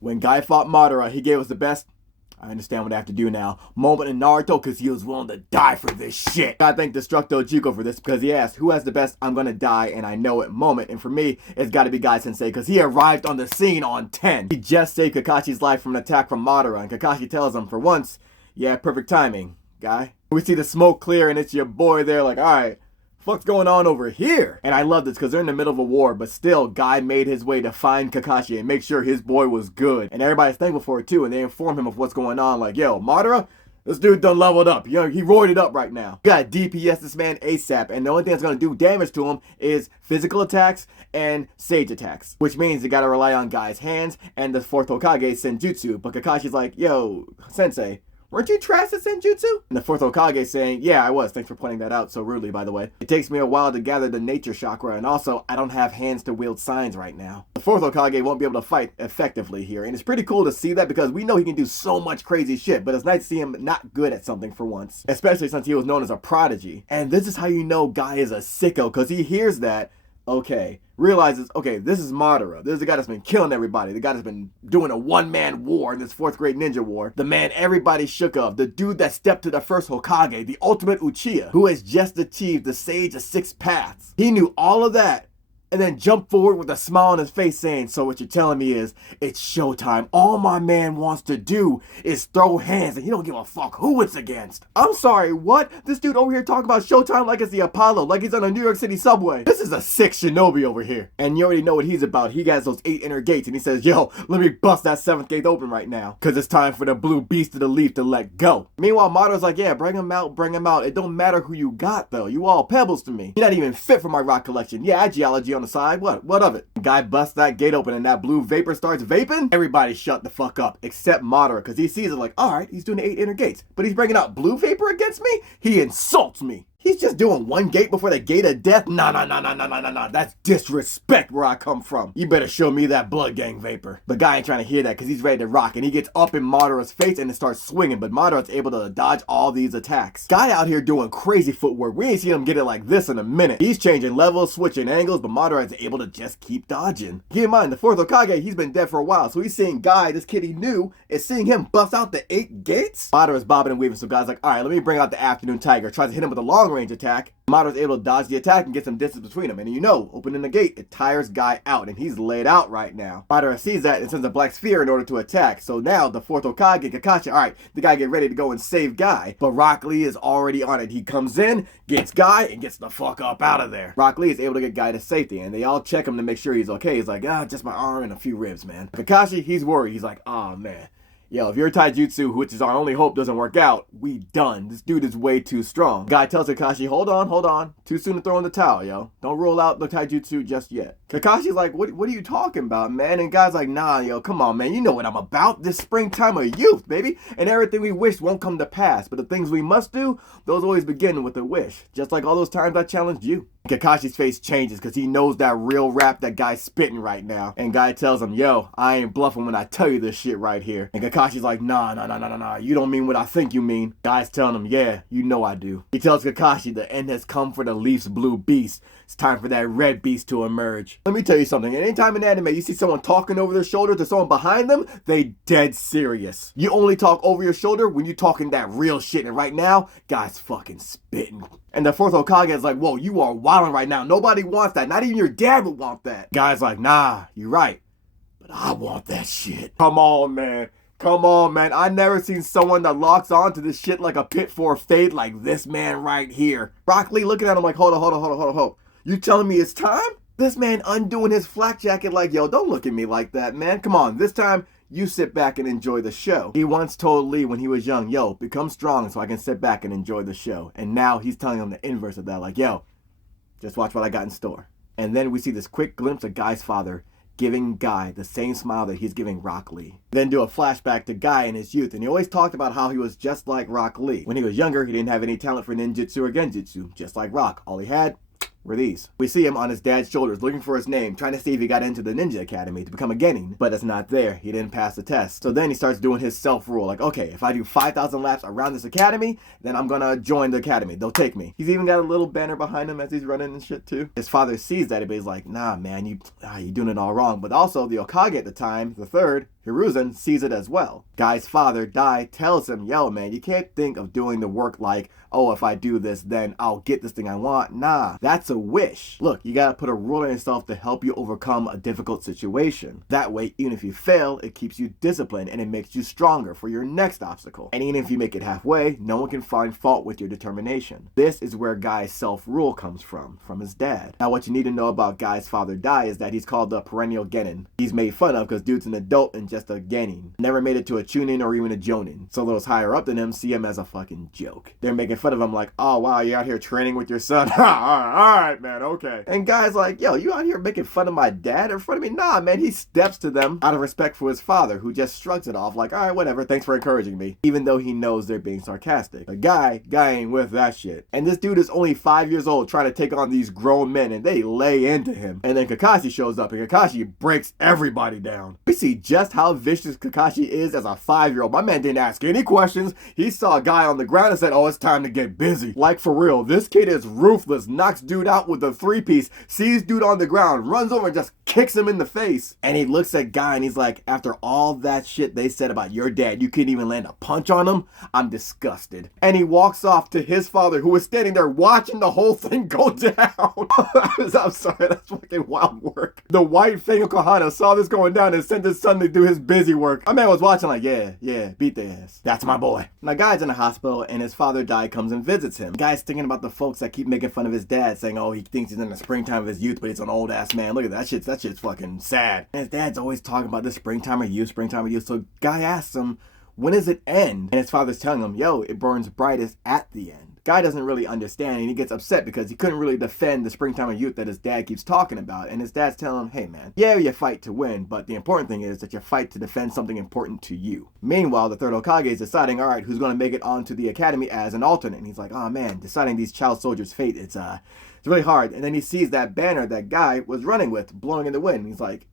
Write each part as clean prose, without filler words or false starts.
When Guy fought Madara, he gave us the best, I understand what I have to do now, moment in Naruto because he was willing to die for this shit. Gotta thank Destructo Jiko for this because he asked, who has the best I'm gonna die and I know it moment? And for me, it's gotta be Guy Sensei because he arrived on the scene on 10. He just saved Kakashi's life from an attack from Madara, and Kakashi tells him, for once, yeah, perfect timing, Guy. We see the smoke clear and it's your boy there like, alright, what's going on over here? And I love this because they're in the middle of a war, but still, Guy made his way to find Kakashi and make sure his boy was good. And everybody's thankful for it too, and they inform him of what's going on, like, yo, Madara, this dude done leveled up. You know, he roided up right now. You gotta DPS this man ASAP, and the only thing that's gonna do damage to him is physical attacks and sage attacks. Which means you gotta rely on Guy's hands and the 4th Hokage's Senjutsu. But Kakashi's like, yo, Sensei, weren't you trash at Senjutsu? And the 4th Hokage saying, yeah, I was. Thanks for pointing that out so rudely, by the way. It takes me a while to gather the nature chakra, and also, I don't have hands to wield signs right now. The 4th Hokage won't be able to fight effectively here, and it's pretty cool to see that because we know he can do so much crazy shit, but it's nice to see him not good at something for once. Especially since he was known as a prodigy. And this is how you know Guy is a sicko, because he hears that, okay, realizes, okay, this is Madara. This is the guy that's been killing everybody. The guy that's been doing a one-man war in this 4th grade ninja war. The man everybody shook of. The dude that stepped to the first Hokage, the ultimate Uchiha, who has just achieved the Sage of 6 Paths. He knew all of that and then jumped forward with a smile on his face saying, so what you're telling me is, it's showtime. All my man wants to do is throw hands and he don't give a fuck who it's against. I'm sorry, what? This dude over here talking about showtime like it's the Apollo, like he's on a New York City subway. This is a sick shinobi over here. And you already know what he's about. He has those 8 inner gates and he says, yo, let me bust that 7th gate open right now. Cause it's time for the blue beast of the leaf to let go. Meanwhile, Madara's like, yeah, bring him out, bring him out. It don't matter who you got though. You all pebbles to me. You're not even fit for my rock collection. Yeah, I geology on the side. What of it? Guy busts that gate open and that blue vapor starts vaping. Everybody shut the fuck up except Madara because he sees it like, alright, he's doing the 8 inner gates, but he's bringing out blue vapor against me? He insults me. He's just doing one gate before the gate of death? Nah. That's disrespect where I come from. You better show me that blood gang vapor. But Guy ain't trying to hear that because he's ready to rock. And he gets up in Madara's face and it starts swinging. But Madara's able to dodge all these attacks. Guy out here doing crazy footwork. We ain't seen him get it like this in a minute. He's changing levels, switching angles, but Madara's able to just keep dodging. Keep in mind, the 4th Hokage, he's been dead for a while. So he's seeing Guy, this kid he knew, is seeing him bust out the 8 gates. Madara's bobbing and weaving. So Guy's like, alright, let me bring out the afternoon tiger. Tries to hit him with a long range attack. Madara's able to dodge the attack and get some distance between them. And you know, opening the gate, it tires Guy out and he's laid out right now. Madara sees that and sends a black sphere in order to attack. So now the 4th Hokage, Kakashi, alright, the guy get ready to go and save Guy. But Rock Lee is already on it. He comes in, gets Guy, and gets the fuck up out of there. Rock Lee is able to get Guy to safety and they all check him to make sure he's okay. He's like, just my arm and a few ribs, man. Kakashi, he's worried. He's like, oh man. Yo, if your taijutsu, which is our only hope, doesn't work out, we done. This dude is way too strong. Guy tells Kakashi, hold on. Too soon to throw in the towel, yo. Don't rule out the taijutsu just yet. Kakashi's like, what are you talking about, man? And Guy's like, nah, yo, come on, man. You know what I'm about. This springtime of youth, baby. And everything we wish won't come to pass. But the things we must do, those always begin with a wish. Just like all those times I challenged you. Kakashi's face changes because he knows that real rap that Guy's spitting right now. And Guy tells him, yo, I ain't bluffing when I tell you this shit right here. And Kakashi's like, nah. You don't mean what I think you mean. Guy's telling him, yeah, you know I do. He tells Kakashi the end has come for the Leaf's blue beast. It's time for that red beast to emerge. Let me tell you something. Anytime in anime you see someone talking over their shoulder to someone behind them, they dead serious. You only talk over your shoulder when you talking that real shit. And right now, Guy's fucking spitting. And the 4th Hokage is like, whoa, you are wilding right now. Nobody wants that. Not even your dad would want that. Guy's like, nah, you're right. But I want that shit. Come on, man. I never seen someone that locks on to this shit like a pit for fate like this man right here. Rock Lee looking at him like, hold on. You telling me it's time? This man undoing his flak jacket like, yo, don't look at me like that, man. Come on, this time you sit back and enjoy the show. He once told Lee when he was young, yo, become strong so I can sit back and enjoy the show. And now he's telling him the inverse of that, like, yo, just watch what I got in store. And then we see this quick glimpse of Guy's father giving Guy the same smile that he's giving Rock Lee. Then do a flashback to Guy in his youth, and he always talked about how he was just like Rock Lee. When he was younger, he didn't have any talent for ninjutsu or genjutsu, just like Rock. All he had were these. We see him on his dad's shoulders looking for his name, trying to see if he got into the ninja academy to become a genin, but it's not there. He didn't pass the test. So then he starts doing his self-rule, like, okay, if I do 5,000 laps around this academy, then I'm gonna join the academy. They'll take me. He's even got a little banner behind him as he's running and shit too. His father sees that, but he's like, nah, man, you doing it all wrong. But also the Hokage at the time, the third, Hiruzen sees it as well. Guy's father, Dai, tells him, yo man, you can't think of doing the work like, oh, if I do this, then I'll get this thing I want. Nah, that's a wish. Look, you gotta put a rule on yourself to help you overcome a difficult situation. That way, even if you fail, it keeps you disciplined and it makes you stronger for your next obstacle. And even if you make it halfway, no one can find fault with your determination. This is where Guy's self-rule comes from his dad. Now, what you need to know about Guy's father, Dai, is that he's called the perennial genin. He's made fun of because dude's an adult and just a genin. Never made it to a chunin or even a jonin. So those higher up than him see him as a fucking joke. They're making fun of him like, oh wow, you're out here training with your son. Alright man, okay. And Guy's like, yo, you out here making fun of my dad in front of me? Nah man, he steps to them out of respect for his father, who just shrugs it off like, alright, whatever, thanks for encouraging me. Even though he knows they're being sarcastic. But Guy ain't with that shit. And this dude is only 5 years old trying to take on these grown men and they lay into him. And then Kakashi shows up and Kakashi breaks everybody down. We see just how vicious Kakashi is as a 5-year-old. My man didn't ask any questions. He saw a guy on the ground and said, oh, it's time to get busy. Like for real, this kid is ruthless, knocks dude out with a 3-piece, sees dude on the ground, runs over and just kicks him in the face. And he looks at Guy and he's like, after all that shit they said about your dad, you couldn't even land a punch on him? I'm disgusted. And he walks off to his father, who was standing there watching the whole thing go down. I'm sorry, that's fucking wild work. The white Fang of Kohana saw this going down and sent his son to do his busy work. My man was watching like, yeah, beat their ass. That's my boy. Now Guy's in the hospital and his father Dai comes and visits him. Guy's thinking about the folks that keep making fun of his dad, saying, oh, he thinks he's in the springtime of his youth, but he's an old ass man. Look at that shit. That shit's fucking sad. And his dad's always talking about the springtime of youth. So Guy asks him, when does it end? And his father's telling him, yo, it burns brightest at the end. Guy doesn't really understand and he gets upset because he couldn't really defend the springtime of youth that his dad keeps talking about. And his dad's telling him, hey man, yeah, you fight to win, but the important thing is that you fight to defend something important to you. Meanwhile, the third Hokage is deciding, all right, who's going to make it onto the academy as an alternate? And he's like, oh man, deciding these child soldiers' fate, it's really hard. And then he sees that banner that Guy was running with blowing in the wind. He's like,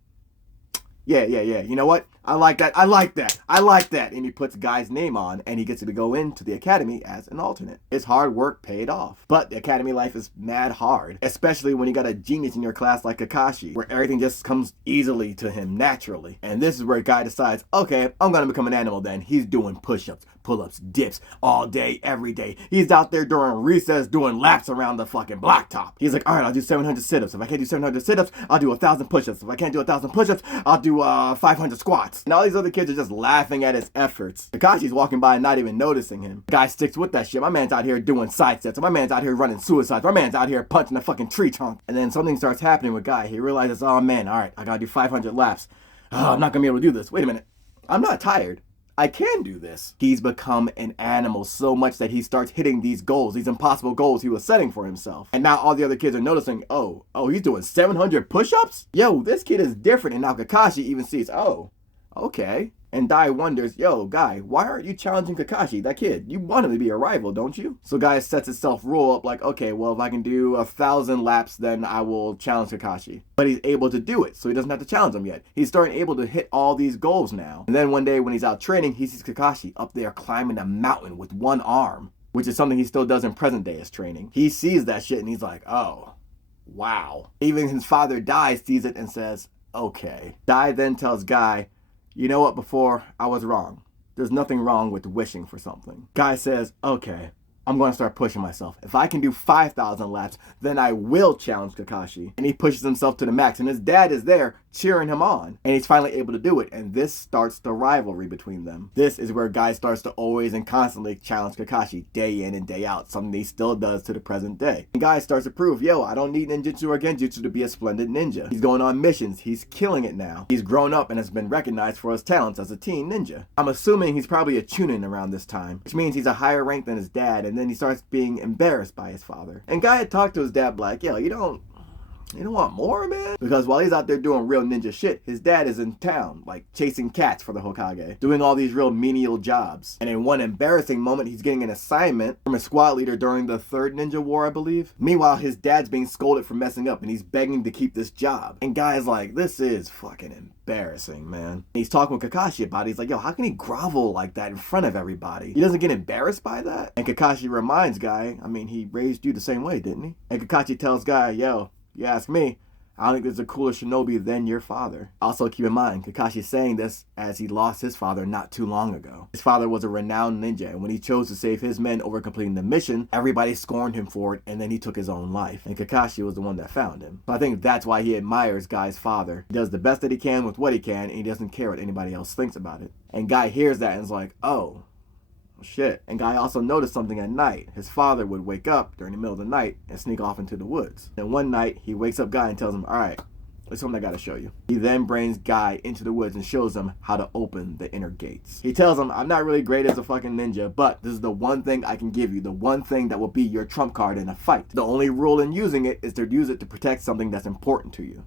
yeah. You know what? I like that. And he puts Guy's name on and he gets to go into the academy as an alternate. His hard work paid off. But the academy life is mad hard, especially when you got a genius in your class like Kakashi, where everything just comes easily to him naturally. And this is where Guy decides, okay, I'm going to become an animal then. He's doing push-ups, pull-ups, dips all day, every day. He's out there during recess doing laps around the fucking blacktop. He's like, all right, I'll do 700 sit-ups. If I can't do 700 sit-ups, I'll do 1,000 push-ups. If I can't do 1,000 push-ups, I'll do 500 squats. And all these other kids are just laughing at his efforts. Kakashi's walking by and not even noticing him. The guy sticks with that shit. My man's out here doing side sets. My man's out here running suicides. My man's out here punching a fucking tree trunk. And then something starts happening with Guy. He realizes, oh man, all right, I gotta do 500 laps. Oh, I'm not gonna be able to do this. Wait a minute. I'm not tired. I can do this. He's become an animal so much that he starts hitting these goals, these impossible goals he was setting for himself. And now all the other kids are noticing, oh, he's doing 700 push-ups? Yo, this kid is different. And now Kakashi even sees, oh, okay. And Dai wonders, yo, Guy, why aren't you challenging Kakashi, that kid? You want him to be a rival, don't you? So Guy sets his self-rule up like, okay, well, if I can do 1,000 laps, then I will challenge Kakashi. But he's able to do it, so he doesn't have to challenge him yet. He's starting able to hit all these goals now. And then one day when he's out training, he sees Kakashi up there climbing a mountain with one arm, which is something he still does in present day as training. He sees that shit and he's like, oh, wow. Even his father, Dai, sees it and says, okay. Dai then tells Guy, you know what, before, I was wrong. There's nothing wrong with wishing for something. Guy says, okay, I'm going to start pushing myself. If I can do 5,000 laps, then I will challenge Kakashi. And he pushes himself to the max. And his dad is there cheering him on. And he's finally able to do it. And this starts the rivalry between them. This is where Guy starts to always and constantly challenge Kakashi day in and day out. Something he still does to the present day. And Guy starts to prove, yo, I don't need ninjutsu or genjutsu to be a splendid ninja. He's going on missions. He's killing it now. He's grown up and has been recognized for his talents as a teen ninja. I'm assuming he's probably a chunin around this time, which means he's a higher rank than his dad. And then he starts being embarrassed by his father. And Guy had talked to his dad like, yo, you don't want more, man? Because while he's out there doing real ninja shit, his dad is in town, like chasing cats for the Hokage, doing all these real menial jobs. And in one embarrassing moment, he's getting an assignment from a squad leader during the third ninja war, I believe. Meanwhile, his dad's being scolded for messing up and he's begging to keep this job. And Guy's like, this is fucking embarrassing, man. He's talking with Kakashi about it. He's like, yo, how can he grovel like that in front of everybody? He doesn't get embarrassed by that? And Kakashi reminds Guy, I mean, he raised you the same way, didn't he? And Kakashi tells Guy, yo, you ask me, I don't think there's a cooler shinobi than your father. Also, keep in mind, Kakashi's saying this as he lost his father not too long ago. His father was a renowned ninja, and when he chose to save his men over completing the mission, everybody scorned him for it, and then he took his own life. And Kakashi was the one that found him. So I think that's why he admires Guy's father. He does the best that he can with what he can, and he doesn't care what anybody else thinks about it. And Guy hears that and is like, oh, shit. And Guy also noticed something at night. His father would wake up during the middle of the night and sneak off into the woods. And one night, he wakes up Guy and tells him, all right, there's something I gotta show you. He then brings Guy into the woods and shows him how to open the inner gates. He tells him, I'm not really great as a fucking ninja, but this is the one thing I can give you, the one thing that will be your trump card in a fight. The only rule in using it is to use it to protect something that's important to you.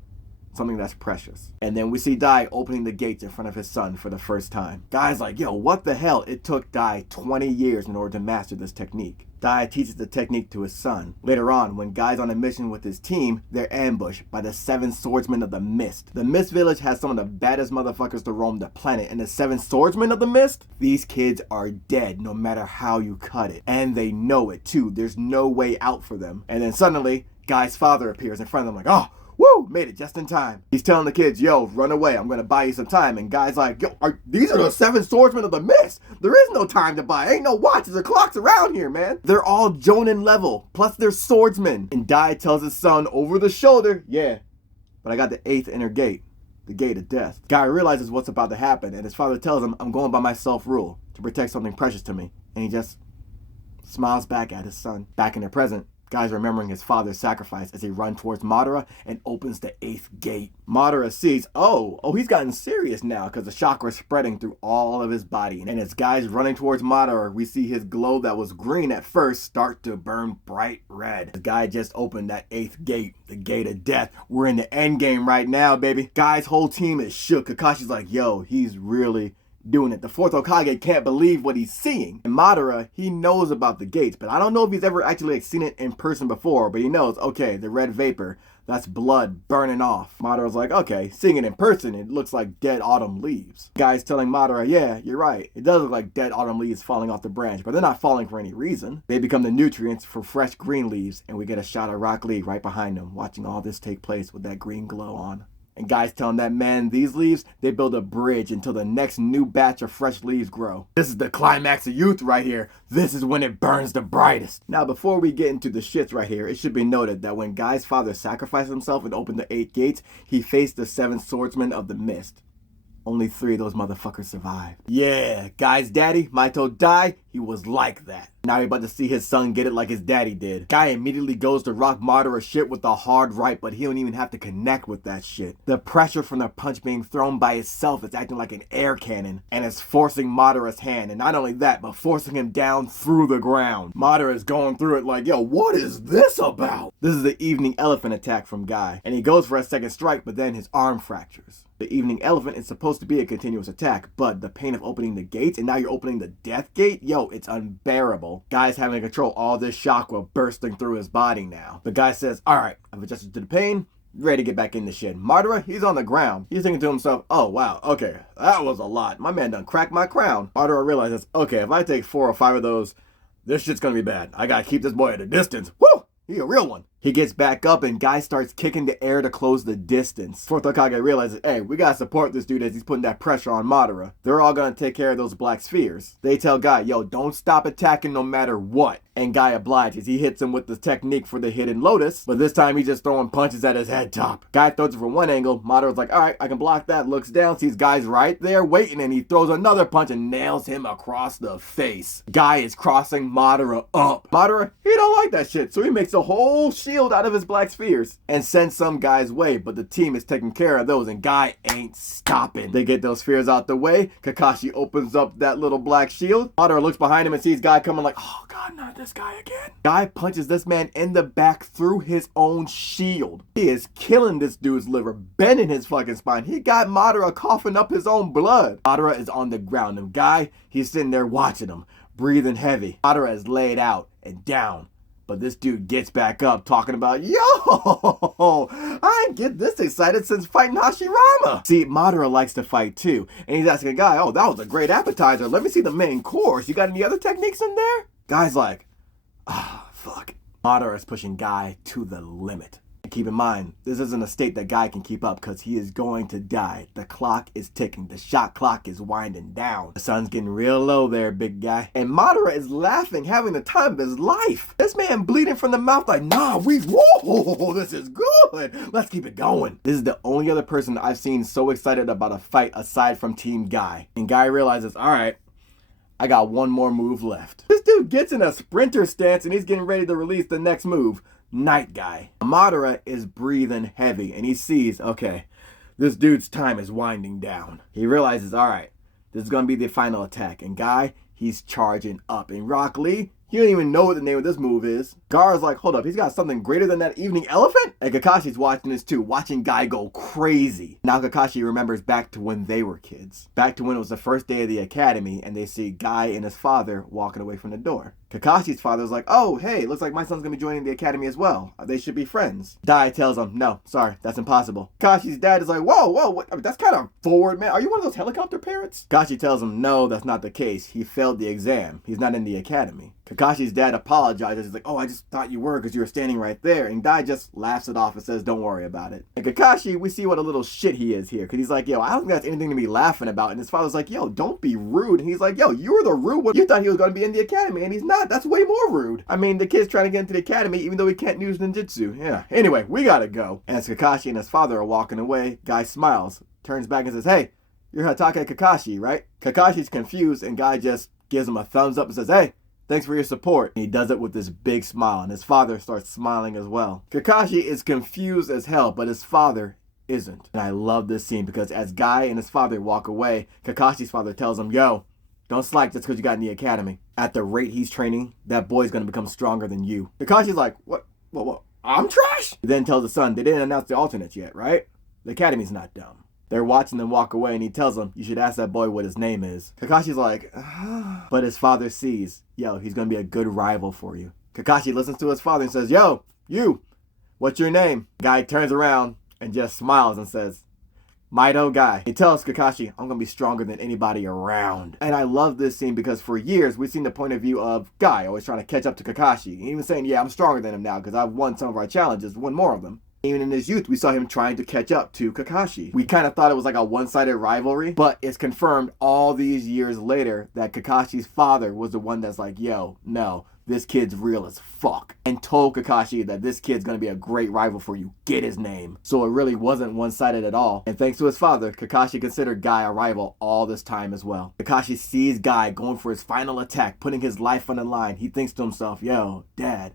Something that's precious. And then we see Dai opening the gates in front of his son for the first time. Guy's like, yo, what the hell? It took Dai 20 years in order to master this technique. Dai teaches the technique to his son. Later on, when Guy's on a mission with his team, they're ambushed by the 7 swordsmen of the Mist. The Mist Village has some of the baddest motherfuckers to roam the planet, and the 7 swordsmen of the Mist? These kids are dead no matter how you cut it. And they know it too. There's no way out for them. And then suddenly, Guy's father appears in front of them like, oh, woo, made it just in time. He's telling the kids, yo, run away. I'm going to buy you some time. And Guy's like, yo, these are the 7 swordsmen of the Mist. There is no time to buy. Ain't no watches or clocks around here, man. They're all Jonin level. Plus they're swordsmen. And Dai tells his son over the shoulder, yeah, but I got the 8th inner gate. The gate of death. Guy realizes what's about to happen. And his father tells him, I'm going by my self-rule to protect something precious to me. And he just smiles back at his son. Back in the present, Guy's remembering his father's sacrifice as he runs towards Madara and opens the 8th gate. Madara sees, oh, he's gotten serious now because the chakra is spreading through all of his body. And as Guy's running towards Madara, we see his glow that was green at first start to burn bright red. The guy just opened that 8th gate, the gate of death. We're in the end game right now, baby. Guy's whole team is shook. Kakashi's like, yo, he's really doing it. The 4th Hokage can't believe what he's seeing. And Madara, he knows about the gates, but I don't know if he's ever actually seen it in person before, but he knows, okay, the red vapor, that's blood burning off. Madara's like, okay, seeing it in person, it looks like dead autumn leaves. Guy's telling Madara, yeah, you're right. It does look like dead autumn leaves falling off the branch, but they're not falling for any reason. They become the nutrients for fresh green leaves, and we get a shot of Rock Lee right behind them, watching all this take place with that green glow on. And Guy's telling that man, these leaves, they build a bridge until the next new batch of fresh leaves grow. This is the climax of youth right here. This is when it burns the brightest. Now, before we get into the shits right here, it should be noted that when Guy's father sacrificed himself and opened the 8 gates, he faced the 7 swordsmen of the Mist. Only 3 of those motherfuckers survived. Yeah, Guy's daddy, Maito Guy, he was like that. Now you're about to see his son get it like his daddy did. Guy immediately goes to rock Madara's shit with a hard right, but he don't even have to connect with that shit. The pressure from the punch being thrown by itself is acting like an air cannon, and it's forcing Madara's hand, and not only that, but forcing him down through the ground. Madara is going through it like, yo, what is this about? This is the evening elephant attack from Guy, and he goes for a second strike, but then his arm fractures. The evening elephant is supposed to be a continuous attack, but the pain of opening the gates, and now you're opening the death gate, yo, it's unbearable. Guy's having to control all this chakra bursting through his body now. The guy says, alright, I've adjusted to the pain, ready to get back in the shit. Madara, he's on the ground. He's thinking to himself, oh wow, okay, that was a lot. My man done cracked my crown. Madara realizes, okay, if I take 4 or 5 of those, this shit's gonna be bad. I gotta keep this boy at a distance. Woo! He a real one. He gets back up and Guy starts kicking the air to close the distance. 4th Hokage realizes, hey, we gotta support this dude as he's putting that pressure on Madara. They're all gonna take care of those black spheres. They tell Guy, yo, don't stop attacking no matter what. And Guy obliges. He hits him with the technique for the hidden lotus, but this time he's just throwing punches at his head top. Guy throws it from one angle. Madara's like, alright, I can block that. Looks down, sees Guy's right there waiting, and he throws another punch and nails him across the face. Guy is crossing Madara up. Madara, he don't like that shit, so he makes a whole shield out of his black spheres and sends some Guy's way, but the team is taking care of those and Guy ain't stopping. They get those spheres out the way. Kakashi opens up that little black shield. Madara looks behind him and sees Guy coming like, oh god, not this guy again. Guy punches this man in the back through his own shield. He is killing this dude's liver, bending his fucking spine. He got Madara coughing up his own blood. Madara is on the ground and Guy, he's sitting there watching him, breathing heavy. Madara is laid out and down. But this dude gets back up talking about, yo, I ain't get this excited since fighting Hashirama. See, Madara likes to fight too. And he's asking Guy, oh, that was a great appetizer. Let me see the main course. You got any other techniques in there? Guy's like, ah, fuck. Madara is pushing Guy to the limit. Keep in mind, this isn't a state that Guy can keep up because he is going to die. The clock is ticking. The shot clock is winding down. The sun's getting real low there, big guy. And Madara is laughing, having the time of his life. This man bleeding from the mouth like, nah, whoa, this is good. Let's keep it going. This is the only other person I've seen so excited about a fight aside from Team Guy. And Guy realizes, all right, I got one more move left. This dude gets in a sprinter stance and he's getting ready to release the next move. Night Guy. Madara is breathing heavy and he sees, okay, this dude's time is winding down. He realizes, all right, this is going to be the final attack. And Guy, he's charging up. And Rock Lee, he don't even know what the name of this move is. Gar's like, hold up, he's got something greater than that evening elephant? And Kakashi's watching this too, watching Guy go crazy. Now Kakashi remembers back to when they were kids. Back to when it was the first day of the academy and they see Guy and his father walking away from the door. Kakashi's father was like, oh, hey, looks like my son's gonna be joining the academy as well. They should be friends. Dai tells him, no, sorry, that's impossible. Kakashi's dad is like, whoa, what? I mean, that's kind of forward, man. Are you one of those helicopter parents? Kakashi tells him, no, that's not the case. He failed the exam. He's not in the academy. Kakashi's dad apologizes. He's like, oh, I just thought you were because you were standing right there. And Dai just laughs it off and says, don't worry about it. And Kakashi, we see what a little shit he is here. Because he's like, yo, I don't think that's anything to be laughing about. And his father's like, yo, don't be rude. And he's like, yo, you were the rude one. You thought he was going to be in the academy. And he's not. That's way more rude. I mean, the kid's trying to get into the academy even though he can't use ninjutsu. Yeah. Anyway, we gotta go. And as Kakashi and his father are walking away, Guy smiles, turns back and says, hey, you're Hatake Kakashi, right? Kakashi's confused and Guy just gives him a thumbs up and says, hey, thanks for your support. And he does it with this big smile and his father starts smiling as well. Kakashi is confused as hell, but his father isn't. And I love this scene because as Guy and his father walk away, Kakashi's father tells him, yo, don't slack just because you got in the academy. At the rate he's training, that boy's going to become stronger than you. Kakashi's like, what? I'm trash? He then tells his son, they didn't announce the alternates yet, right? The academy's not dumb. They're watching them walk away and he tells them, you should ask that boy what his name is. Kakashi's like, but his father sees, yo, he's going to be a good rival for you. Kakashi listens to his father and says, yo, you, what's your name? Guy turns around and just smiles and says, Maito Guy. He tells Kakashi, I'm going to be stronger than anybody around. And I love this scene because for years, we've seen the point of view of Guy always trying to catch up to Kakashi. And even saying, yeah, I'm stronger than him now because I've won some of our challenges, won more of them. Even in his youth, we saw him trying to catch up to Kakashi. We kind of thought it was like a one-sided rivalry, but it's confirmed all these years later that Kakashi's father was the one that's like, yo, no, this kid's real as fuck. And told Kakashi that this kid's gonna be a great rival for you. Get his name. So it really wasn't one-sided at all. And thanks to his father, Kakashi considered Guy a rival all this time as well. Kakashi sees Guy going for his final attack, putting his life on the line. He thinks to himself, yo, Dad,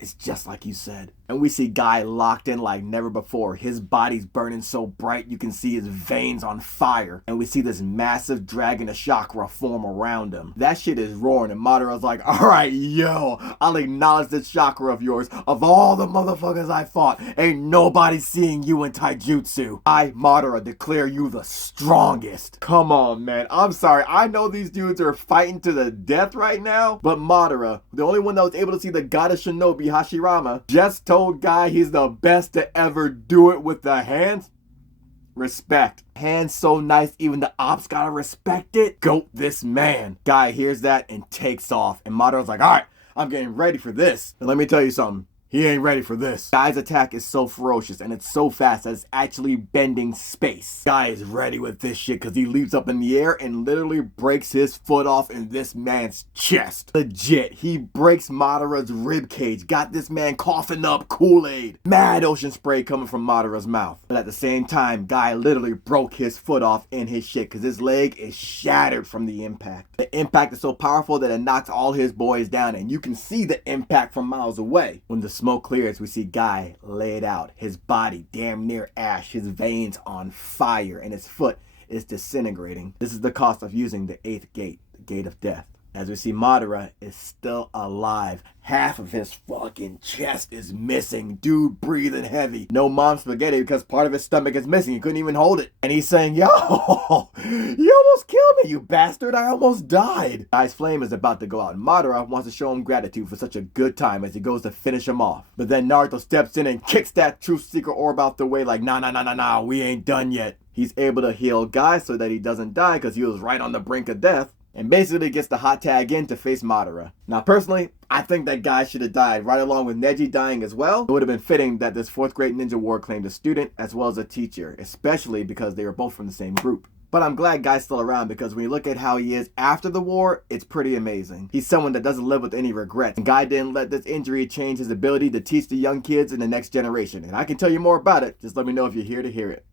it's just like you said. And we see Guy locked in like never before. His body's burning so bright you can see his veins on fire. And we see this massive dragon of chakra form around him. That shit is roaring and Madara's like, alright, yo, I'll acknowledge this chakra of yours. Of all the motherfuckers I fought, ain't nobody seeing you in taijutsu. I, Madara, declare you the strongest. Come on, man. I'm sorry. I know these dudes are fighting to the death right now, but Madara, the only one that was able to see the goddess shinobi Hashirama, just told Guy he's the best to ever do it with the hands. Respect. Hands so nice, even the ops gotta respect it. Goat this man. Guy hears that and takes off. And Madara's like, alright, I'm getting ready for this. And let me tell you something. He ain't ready for this. Guy's attack is so ferocious and it's so fast that it's actually bending space. Guy is ready with this shit because he leaps up in the air and literally breaks his foot off in this man's chest. Legit, he breaks Madara's rib cage. Got this man coughing up Kool-Aid. Mad ocean spray coming from Madara's mouth. But at the same time, Guy literally broke his foot off in his shit because his leg is shattered from the impact. The impact is so powerful that it knocks all his boys down and you can see the impact from miles away. When the smoke clears, we see Guy laid out, his body damn near ash, his veins on fire, and his foot is disintegrating. This is the cost of using the 8th gate, the gate of death. As we see, Madara is still alive. Half of his fucking chest is missing. Dude breathing heavy. No mom spaghetti because part of his stomach is missing. He couldn't even hold it. And he's saying, yo, you almost killed me, you bastard. I almost died. Guy's flame is about to go out. Madara wants to show him gratitude for such a good time as he goes to finish him off. But then Naruto steps in and kicks that truth seeker orb out the way like, nah, we ain't done yet. He's able to heal Guy so that he doesn't die because he was right on the brink of death. and basically gets the hot tag in to face Madara. Now personally, I think that Guy should have died right along with Neji dying as well. It would have been fitting that this 4th grade ninja war claimed a student as well as a teacher, especially because they were both from the same group. But I'm glad Guy's still around because when you look at how he is after the war, it's pretty amazing. He's someone that doesn't live with any regrets. And Guy didn't let this injury change his ability to teach the young kids in the next generation. And I can tell you more about it. Just let me know if you're here to hear it.